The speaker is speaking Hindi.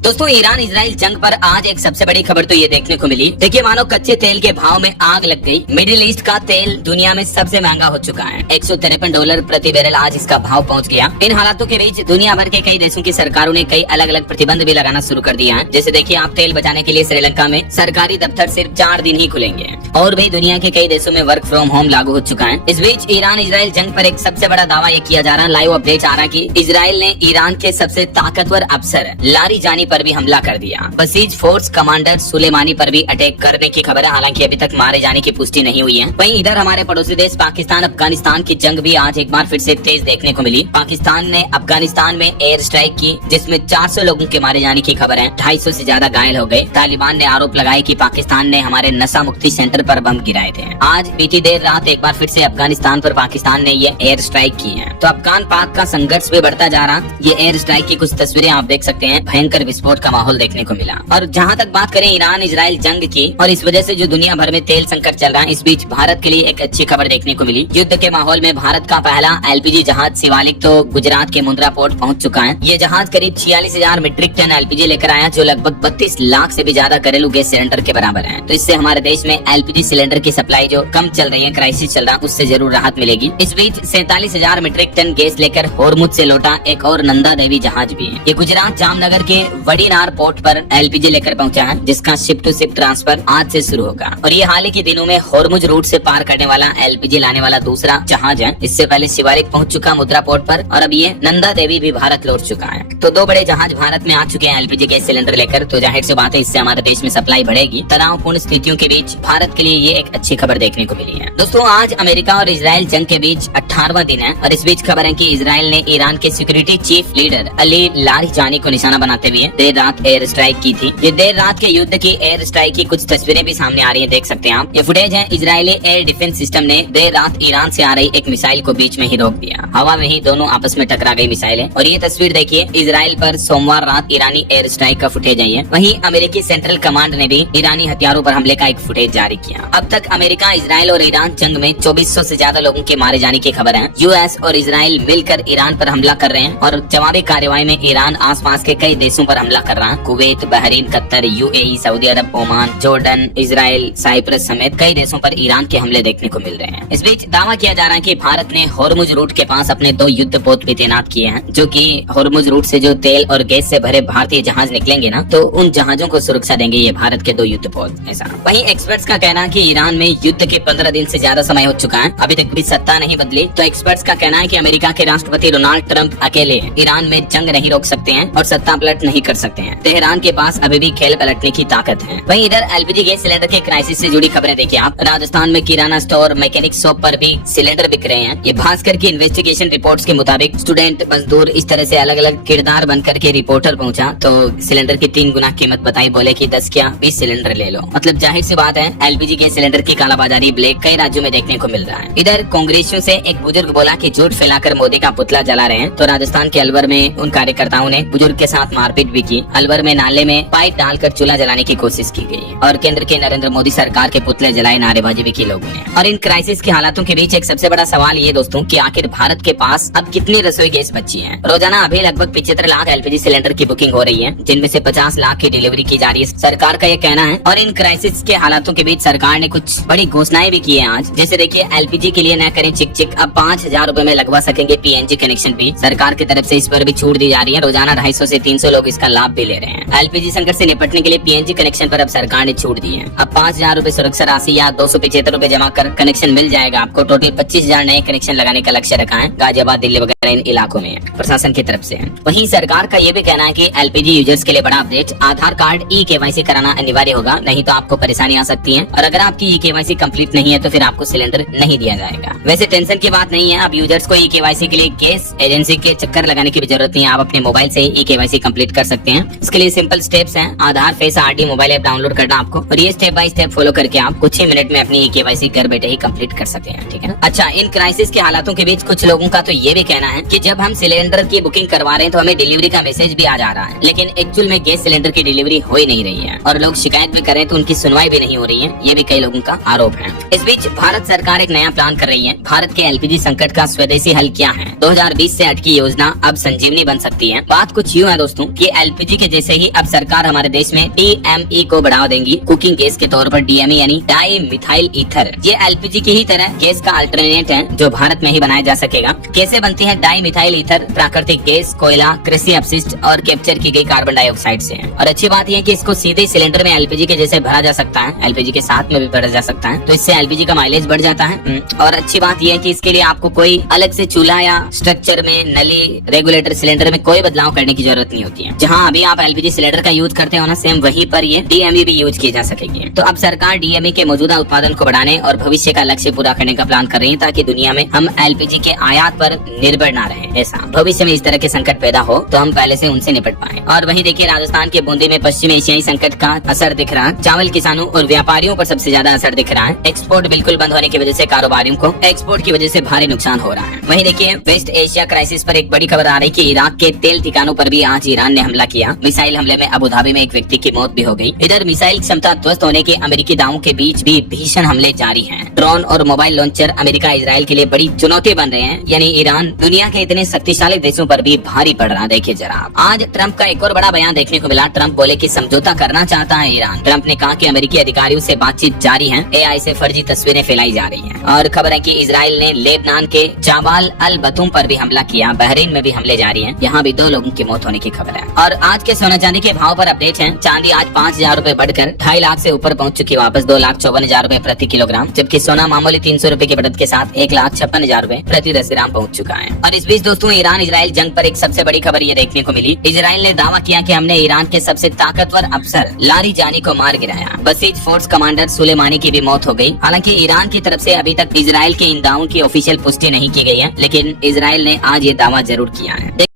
दोस्तों ईरान इजराइल जंग पर आज एक सबसे बड़ी खबर तो ये देखने को मिली। देखिए मानो कच्चे तेल के भाव में आग लग गई। मिडिल ईस्ट का तेल दुनिया में सबसे महंगा हो चुका है। $153 प्रति बैरल आज इसका भाव पहुंच गया। इन हालातों के बीच दुनिया भर के कई देशों की सरकारों ने कई अलग अलग प्रतिबंध भी लगाना शुरू कर दिया है। जैसे देखिए आप तेल बचाने के लिए श्रीलंका में सरकारी दफ्तर सिर्फ 4 दिन ही खुलेंगे और भी दुनिया के कई देशों में वर्क फ्रॉम होम लागू हो चुका है। इस बीच ईरान इजराइल जंग पर एक सबसे बड़ा दावा ये किया जा रहा है, लाइव अपडेट आ रहा है कि इजराइल ने ईरान के सबसे ताकतवर अफसर लारीजानी पर भी हमला कर दिया। बसीज फोर्स कमांडर सुलेमानी पर भी अटैक करने की खबर है, हालांकि अभी तक मारे जाने की पुष्टि नहीं हुई है। वहीं इधर हमारे पड़ोसी देश पाकिस्तान अफगानिस्तान की जंग भी आज एक बार फिर से तेज देखने को मिली। पाकिस्तान ने अफगानिस्तान में एयर स्ट्राइक की जिसमें 400 लोगों के मारे जाने की खबर है, 250 से ज्यादा घायल हो गए। तालिबान ने आरोप लगाया कि पाकिस्तान ने हमारे नशा मुक्ति सेंटर पर बम गिराए थे। आज बीती देर रात एक बार फिर से अफगानिस्तान पर पाकिस्तान ने ये एयर स्ट्राइक की है। तो अफगान पाक का संघर्ष भी बढ़ता जा रहा। ये एयर स्ट्राइक की कुछ तस्वीरें आप देख सकते हैं, भयंकर विस्फोट का माहौल देखने को मिला। और जहां तक बात करें ईरान इजराइल जंग की और इस वजह से जो दुनिया भर में तेल संकट चल रहा है, इस बीच भारत के लिए एक अच्छी खबर देखने को मिली। युद्ध के माहौल में भारत का पहला एलपीजी जहाज शिवालिक तो गुजरात के मुंद्रा पोर्ट पहुंच चुका है। ये जहाज करीब 46,000 मीट्रिक टन एलपीजी लेकर आया, जो लगभग 32 लाख से भी ज्यादा घरेलू गैस सिलेंडर के बराबर है। तो इससे हमारे देश में एलपीजी सिलेंडर की सप्लाई जो कम चल रही है, क्राइसिस चल रहा है, उससे जरूर राहत मिलेगी। इस बीच 47,000 मीट्रिक टन गैस लेकर होर्मुज से लौटा एक और नंदा देवी जहाज भी है। ये गुजरात जामनगर के वडीनार पोर्ट पर एलपीजी लेकर पहुंचा है, जिसका शिप टू शिप ट्रांसफर आज से शुरू होगा। और ये हाल ही के दिनों में होर्मुज रूट से पार करने वाला एलपीजी लाने वाला दूसरा जहाज है। इससे पहले शिवालिक पहुंच चुका मुद्रा पोर्ट पर और अब ये नंदा देवी भी भारत लौट चुका है। तो 2 बड़े जहाज भारत में आ चुके हैं एलपीजी गैस सिलेंडर लेकर। तो जाहिर सी बात है इससे हमारे देश में सप्लाई बढ़ेगी। तनावपूर्ण स्थितियों के बीच भारत के लिए ये एक अच्छी खबर देखने को मिली है। दोस्तों आज अमेरिका और इजराइल जंग के बीच 18वां दिन है और इस बीच खबर है कि इजराइल ने ईरान के security chief leader Ali Larijani को निशाना बनाते हुए देर रात एयर स्ट्राइक की थी। ये देर रात के युद्ध की एयर स्ट्राइक की कुछ तस्वीरें भी सामने आ रही हैं, देख सकते हैं आप। ये फुटेज है, इजरायली एयर डिफेंस सिस्टम ने देर रात ईरान से आ रही एक मिसाइल को बीच में ही रोक दिया। हवा में ही दोनों आपस में टकरा गई मिसाइलें। और ये तस्वीर देखिए, इजराइल पर सोमवार रात ईरानी एयर स्ट्राइक का फुटेज है। वहीं अमेरिकी सेंट्रल कमांड ने भी ईरानी हथियारों पर हमले का एक फुटेज जारी किया। अब तक अमेरिका, इजराइल और ईरान जंग में 2400 से ज्यादा लोगों के मारे जाने की खबर है। यूएस और इजराइल मिलकर ईरान पर हमला कर रहे हैं और जवाबी कार्रवाई में ईरान आसपास के कई देशों पर हमला कर रहा है। Kuwait, Bahrain, Qatar, UAE, Saudi Arab, Oman, Jordan, Israel, Cyprus समेत कई देशों पर ईरान के हमले देखने को मिल रहे हैं। इस बीच दावा किया जा रहा है कि भारत ने होर्मुज रूट के पास अपने 2 युद्धपोत भी तैनात किए हैं, जो कि होर्मुज रूट से जो तेल और गैस से भरे भारतीय जहाज निकलेंगे ना, तो उन जहाजों को सुरक्षा देंगे ये भारत के 2 युद्धपोत। ऐसा वहीं एक्सपर्ट्स का कहना है कि ईरान में युद्ध के 15 दिन से ज्यादा समय हो चुका है, अभी तक भी सत्ता नहीं बदली। तो एक्सपर्ट्स का कहना है कि अमेरिका के राष्ट्रपति डोनाल्ड ट्रंप अकेले ईरान में जंग नहीं रोक सकते हैं और सत्ता पलट नहीं कर सकते हैं। तेहरान के पास अभी भी खेल पलटने की ताकत है। वहीं इधर एलपीजी गैस सिलेंडर के क्राइसिस से जुड़ी खबरें देखिए आप। राजस्थान में किराना स्टोर, मैकेनिक शॉप पर भी सिलेंडर बिक रहे हैं। ये भास्कर की इन्वेस्टिगेशन रिपोर्ट्स के मुताबिक स्टूडेंट, मजदूर, इस तरह से अलग अलग किरदार बनकर के रिपोर्टर पहुंचा तो सिलेंडर की 3 गुना कीमत बताई, बोले कि 10 क्या 20 सिलेंडर ले लो। मतलब जाहिर सी बात है एलपीजी गैस सिलेंडर की कालाबाजारी, ब्लैक कई राज्यों में देखने को मिल रहा है। इधर कांग्रेसियों से एक बुजुर्ग बोला कि झूठ फैलाकर मोदी का पुतला जला रहे हैं। तो राजस्थान के अलवर में उन कार्यकर्ताओं ने बुजुर्ग के साथ मारपीट भी की। अलवर में नाले में पाइप डालकर चूल्हा जलाने की कोशिश की गई और केंद्र के नरेंद्र मोदी सरकार के पुतले जलाए, नारेबाजी भी की लोगों ने। और इन क्राइसिस के हालातों के बीच एक सबसे बड़ा सवाल ये दोस्तों कि आखिर भारत के पास अब कितनी रसोई गैस बची है। रोजाना अभी लगभग 75 लाख एलपीजी सिलेंडर की बुकिंग हो रही है, जिनमें से 50 लाख की डिलीवरी की जा रही है, सरकार का ये कहना है। और इन क्राइसिस के हालातों के बीच सरकार ने कुछ बड़ी घोषणाएं भी की है आज। जैसे देखिए एलपीजी के लिए न करें चिक चिक, अब 5,000 रूपए में लगवा सकेंगे पीएनजी कनेक्शन भी। सरकार की तरफ से इस पर भी छूट दी जा रही है। रोजाना 250 से 300 लोग इसका लाभ भी ले रहे हैं। एलपीजी संकट से निपटने के लिए पीएनजी कनेक्शन पर अब सरकार ने छूट दी है। अब 5,000 रूपए सुरक्षा राशि या 275 रूपए जमा कर कनेक्शन मिल जाएगा आपको। टोटल 25,000 नए कनेक्शन लगाने का लक्ष्य रखा है गाजियाबाद, दिल्ली वगैरह इन इलाकों में प्रशासन की तरफ से। वहीं सरकार का ये भी कहना है कि एलपीजी यूजर्स के लिए बड़ा अपडेट, आधार कार्ड ई-केवाईसी कराना अनिवार्य होगा, नहीं तो आपको परेशानी आ सकती है। और अगर आपकी ई-केवाईसी कंप्लीट नहीं है तो फिर आपको सिलेंडर नहीं दिया जाएगा। वैसे टेंशन की बात नहीं है, अब यूजर्स को ई-केवाईसी के लिए गैस एजेंसी के चक्कर लगाने की भी जरूरत नहीं है। आप अपने मोबाइल से ई-केवाईसी कंप्लीट कर सकते हैं। इसके लिए सिंपल स्टेप्स हैं, Aadhaar face RD mobile app download करना आपको और ये स्टेप बाय स्टेप फॉलो करके आप कुछ ही मिनट में अपनी ई-केवाईसी घर बैठे ही कंप्लीट कर सकते हैं, ठीक है ना। अच्छा, इन क्राइसिस के हालातों के बीच कुछ लोगों का तो ये भी कहना है कि जब हम सिलेंडर की बुकिंग करवा रहे हैं तो हमें डिलीवरी का मैसेज भी आ जा रहा है, लेकिन एक्चुअल में गैस सिलेंडर की डिलीवरी हो ही नहीं रही है और लोग शिकायत भी करें तो उनकी सुनवाई भी नहीं हो रही है। ये भी कई लोगों का आरोप है। इस बीच भारत सरकार एक नया प्लान कर रही है। भारत के एलपीजी संकट का स्वदेशी हल क्या है? 2020 से अटकी योजना अब संजीवनी बन सकती है। बात कुछ यूँ है दोस्तों कि एलपीजी के जैसे ही अब सरकार हमारे देश में DME को बढ़ावा देंगी, कुकिंग गैस के तौर पर DME यानी डाई मिथाइल ईथर। ये एलपीजी की ही तरह गैस का अल्टरनेट है जो भारत में ही बनाया जा सकेगा। कैसे बनती है डाई मिथाइल ईथर? प्राकृतिक गैस, कोयला, कृषि अपशिष्ट और कैप्चर की गई कार्बन डाइऑक्साइड से। और अच्छी बात यह है कि इसको सीधे सिलेंडर में एलपीजी के जैसे भरा जा सकता है, एलपीजी के साथ में भी भरा जा सकता है, तो इससे एलपीजी का माइलेज बढ़ जाता है। और अच्छी बात यह है कि इसके लिए आपको कोई अलग से चूल्हा या स्ट्रक्चर में नली, रेगुलेटर, सिलेंडर में कोई बदलाव करने की जरूरत नहीं होती है। जहाँ अभी आप एलपीजी सिलेंडर का यूज करते हो ना, सेम वहीं पर ये DME भी यूज की जा सकेगी। तो अब सरकार DME के मौजूदा उत्पादन को बढ़ाने और भविष्य का लक्ष्य पूरा करने का प्लान कर रही है, ताकि दुनिया में हम एलपीजी के आयात पर निर्भर ना रहे। ऐसा भविष्य में इस तरह के संकट पैदा हो तो हम पहले से उनसे निपट पाए। और वहीं देखिए राजस्थान के बूंदी में पश्चिम एशियाई संकट का असर दिख रहा है। चावल किसानों और व्यापारियों पर सबसे ज्यादा असर दिख रहा है। एक्सपोर्ट बिल्कुल बंद होने की वजह से कारोबारियों को एक्सपोर्ट की वजह से भारी नुकसान हो रहा है। वहीं देखिए वेस्ट एशिया क्राइसिस पर एक बड़ी खबर आ रही कि इराक के तेल ठिकानों पर भी आज ईरान ने हमला किया। मिसाइल हमले में अबू धाबी में एक व्यक्ति की मौत भी हो गई। इधर मिसाइल क्षमता ध्वस्त होने के अमेरिकी दावों के बीच भी भीषण हमले जारी हैं। ड्रोन और मोबाइल लॉन्चर अमेरिका इजराइल के लिए बड़ी चुनौती बन रहे हैं। यानी ईरान दुनिया के इतने शक्तिशाली देशों पर भी भारी पड़ रहा। देखिए जरा आज ट्रंप का एक और बड़ा बयान देखने को मिला। ट्रंप बोले कि समझौता करना चाहता है ईरान। ट्रंप ने कहा कि अमेरिकी अधिकारियों से बातचीत जारी है। AI से फर्जी तस्वीरें फैलाई जा रही हैं। और खबर है कि इजराइल ने लेबनान के जाबाल अल बतूम पर भी हमला किया। बहरीन में भी हमले जारी हैं। यहाँ भी 2 लोगों की मौत होने की खबर है। और आज के सोना चांदी के भाव पर अपडेट है। चांदी आज 5,000 रूपए बढ़कर 2.5 लाख से ऊपर पहुंच चुकी, वापस 2,54,000 रूपए प्रति किलोग्राम। जबकि सोना मामूली 300 रूपए की बढ़त के साथ 1,56,000 रूपए प्रति 10 ग्राम पहुंच चुका है। और इस बीच दोस्तों ईरान इजराइल जंग पर एक सबसे बड़ी खबर ये देखने को मिली। इजराइल ने दावा किया कि हमने ईरान के सबसे ताकतवर अफसर लारिजानी को मार गिराया। बसीज फोर्स कमांडर सुलेमानी की भी मौत हो गई। हालांकि ईरान की तरफ से अभी तक इजराइल के इन दावों की ऑफिशियल पुष्टि नहीं की गई है, लेकिन इजराइल ने आज ये दावा जरूर किया है।